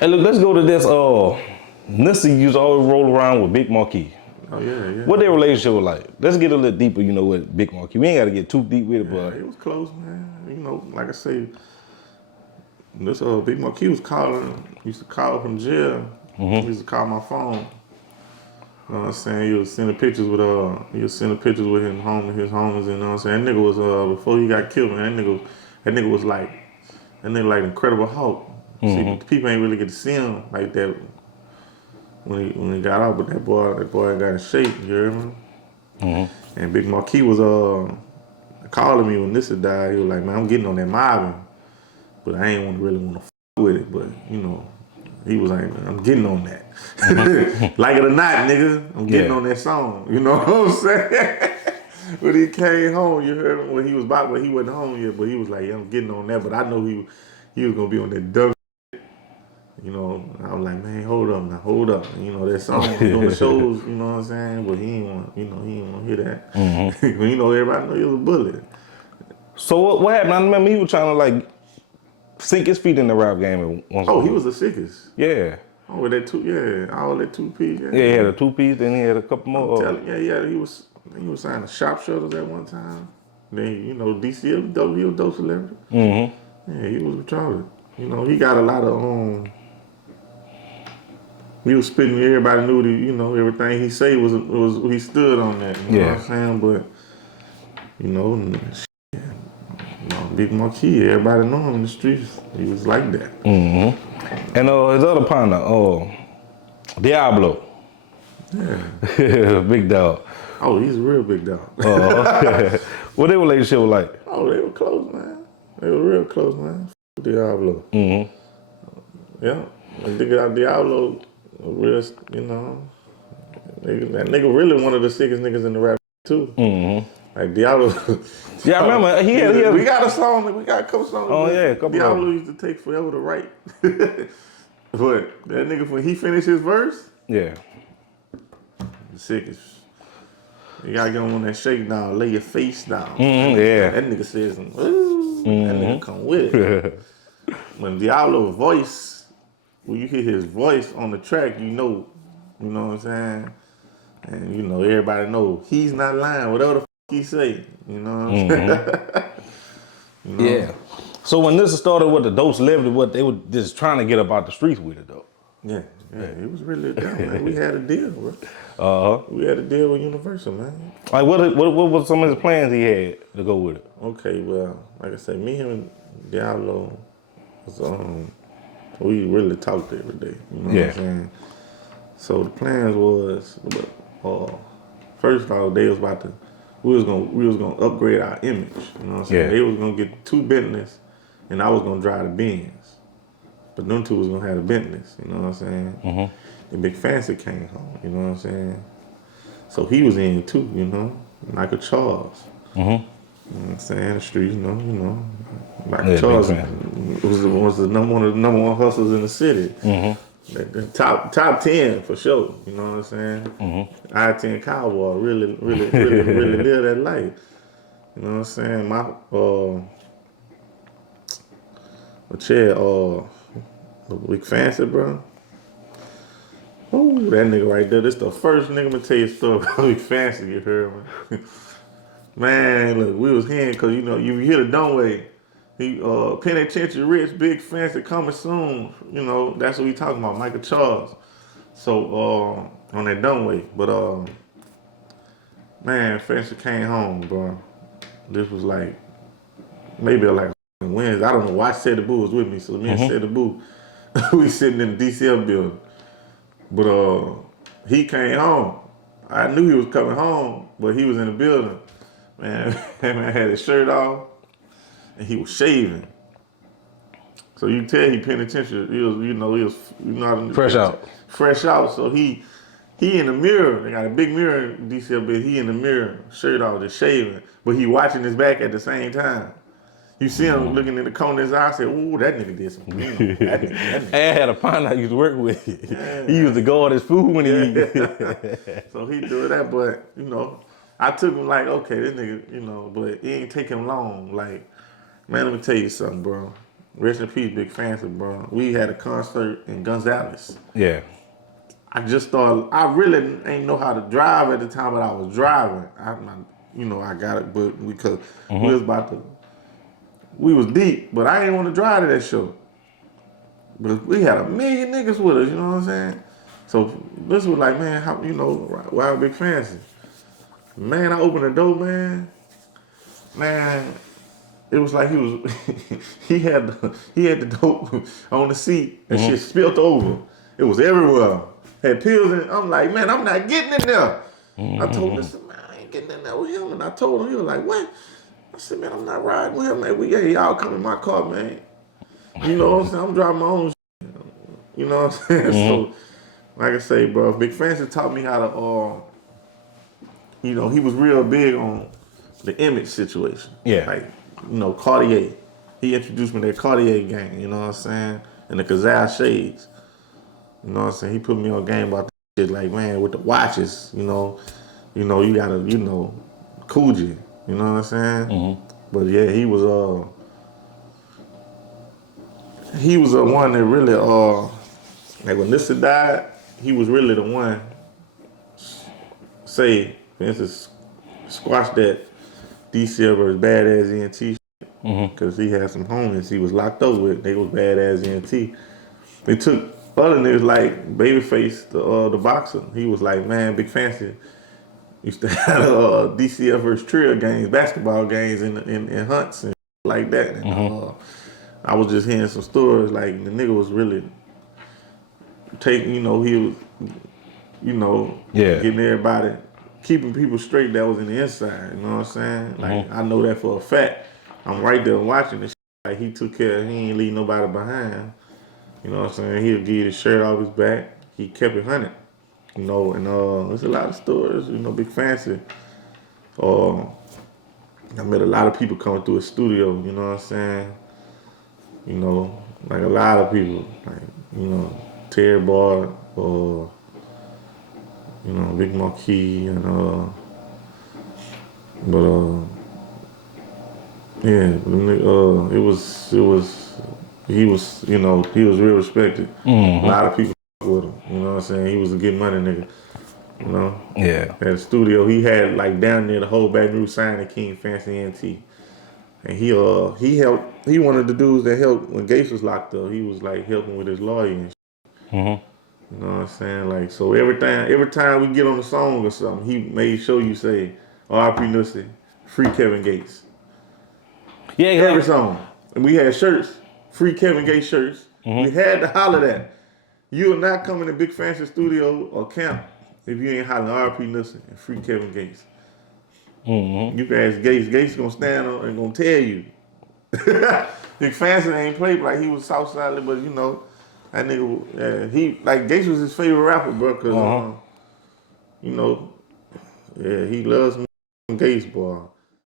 Hey, look, let's go to this. Nussie used to always roll around with Big Markee. Oh yeah. What their relationship was like? Let's get a little deeper, with Big Markee. We ain't got to get too deep with it, but it was close, man. Like I say, this Big Markee was used to call from jail. He used to call my phone. You know what I'm saying? He was sending pictures with his homies, you know what I'm saying? That nigga was before he got killed, man, that nigga was like Incredible Hulk. See, people ain't really get to see him like that when he got out, but that boy got in shape, you hear me? And Big Markee was calling me when Nussie died. He was like, man, I'm getting on that Marvin, but I ain't really want to with it, but he was like, I'm getting on that. Like it or not, nigga, I'm getting on that song. You know what I'm saying? When he came home, you heard him when he wasn't home yet, but he was like, yeah, I'm getting on that. But I know he was gonna be on that dumb. I was like, man, hold up. And, that song doing shows, you know what I'm saying? But he ain't want to hear that. Everybody know he was a bullet. So what happened? I remember he was trying to sink his feet in the rap game. He was the sickest. Yeah. Oh, with that all that 2-piece. Yeah, he had a 2-piece, then he had a couple more. He was signing shop shutters at one time. Then, DCL, he was dope celebrity. Yeah, he was retarded. He got a lot of, he was spitting, everybody knew that, everything he said was he stood on that. You know what I'm saying? But, Big Markee, everybody know him in the streets. He was like that. And his other partner, Diablo. Yeah. Big dog. Oh, he's a real big dog. What their relationship was like? Oh, they were close, man. They were real close, man. Diablo. Yeah. Diablo, real, that nigga really one of the sickest niggas in the rap too. Like Diablo. Yeah, I remember he had we got a song, we got a couple songs. Oh yeah, a couple. Diablo used to take forever to write. But that nigga, when he finished his verse, the sickest. You gotta get on that shakedown, lay your face down. Yeah. That nigga says, ooh, that nigga come with it. When Diablo's voice, when you hear his voice on the track, you know what I'm saying? And everybody know he's not lying, whatever the he say, you know what I'm saying? Yeah. So when this started with the dope celebrity, what they were just trying to get up out the streets with it though. Yeah, it was really dumb, man. We had a deal, bro. We had a deal with Universal, man. Like what were some of his plans he had to go with it? Okay, well, like I said, me, him, and Diablo was we really talked every day. You know what I'm saying? So the plans was, first of all, they was about to, we was gonna upgrade our image. You know what I'm saying? Yeah. They was gonna get 2 Bentleys, and I was gonna drive the Benz. But them 2 was gonna have the Bentleys. You know what I'm saying? The Big Francy came home. You know what I'm saying? So he was in too. Michael Charles. You know what I'm saying? The streets, Michael Charles was the one of the number one hustlers in the city. The top 10 for sure. You know what I'm saying? I-10 cowboy really live that life. You know what I'm saying? My Big Francy, bro. Ooh, that nigga right there. This the first nigga I'm gonna tell you a story about Big Francy, you heard me? Man, look, we was hearing, cause you hear the Dunway. He penitentiary rich, Big Francy coming soon. That's what we talking about, Michael Charles. So on that Dunway. But man, Francy came home, bro. This was maybe Wednesday. I don't know why Said the Boo was with me. So me and Said the Boo, we sitting in the DCL building. But he came home. I knew he was coming home, but he was in the building. Man, that man had his shirt off, and he was shaving. So you tell he penitentiary. He was Fresh out. Fresh out. So he in the mirror. They got a big mirror in DCL building. He in the mirror, shirt off, just shaving, but he watching his back at the same time. You see him looking in the corner of his eye, I said, ooh, that nigga did some that nigga. I had a partner I used to work with. He used to guard his food when he eat. So he do that, but, I took him okay, this nigga, but it ain't take him long. Man, let me tell you something, bro. Rest in peace, Big Francy, bro. We had a concert in Gonzales. Yeah. I just thought I really ain't know how to drive at the time, but I was driving. I got it, but because we was deep, but I didn't want to drive to that show. But we had 1 million niggas with us, you know what I'm saying? So this was like, man, how why Big Francy? Man, I opened the door, man. Man, it was like he was he had the dope on the seat and shit spilled over. It was everywhere. Had pills in it. I'm like, man, I'm not getting in there. I told him, man, I ain't getting in there with him. And I told him, he was like, what? I said, man, I'm not riding with him, man. Y'all come in my car, man. You know what I'm saying? I'm driving my own shit. You know what I'm saying? So, like I say, bro, Big Francy taught me how to, he was real big on the image situation. Yeah. Like, Cartier. He introduced me to that Cartier gang, you know what I'm saying? And the Kazal shades. You know what I'm saying? He put me on game about that shit, like, man, with the watches, you gotta, Coogee, you know what I'm saying? But yeah, he was the one that really, like when Nussie died, he was really the one, say, for instance, squash that DC versus Badass ENT shit, because he had some homies he was locked up with, they was Badass ENT. They took other niggas like Babyface, the boxer. He was like, man, Big Francy used to have DCF versus Trill games, basketball games in hunts and like that. And, I was just hearing some stories like the nigga was really taking, he was, getting everybody, keeping people straight that was in the inside. You know what I'm saying? Like I know that for a fact. I'm right there watching this. Like he took care. He ain't leave nobody behind. You know what I'm saying? He'll give his shirt off his back. He kept it 100. And there's a lot of stories, Big Francy. I met a lot of people coming through his studio, you know what I'm saying? Like a lot of people, like, Terry Bard, Big Markee, and he was real respected. A lot of people with him, you know what I'm saying? He was a get money nigga, Yeah. At the studio, he had like down there the whole Baton Rouge sign of King Fancy NT. And he helped, he one of the dudes that helped when Gates was locked up. He was like helping with his lawyer and shit. You know what I'm saying? Like, so every time we get on the song or something, he made sure you say, R.I.P. Nussie, free Kevin Gates. Yeah, every song. And we had shirts, free Kevin Gates shirts. We had to holler that. You are not coming to Big Francy studio or camp if you ain't hollering R.I.P. Nussie and free Kevin Gates. You can ask Gates. Gates gonna stand up and gonna tell you. Big Francy ain't played like he was Southside, but that nigga, Gates was his favorite rapper, bro. Cause he loves me, Gates, boy.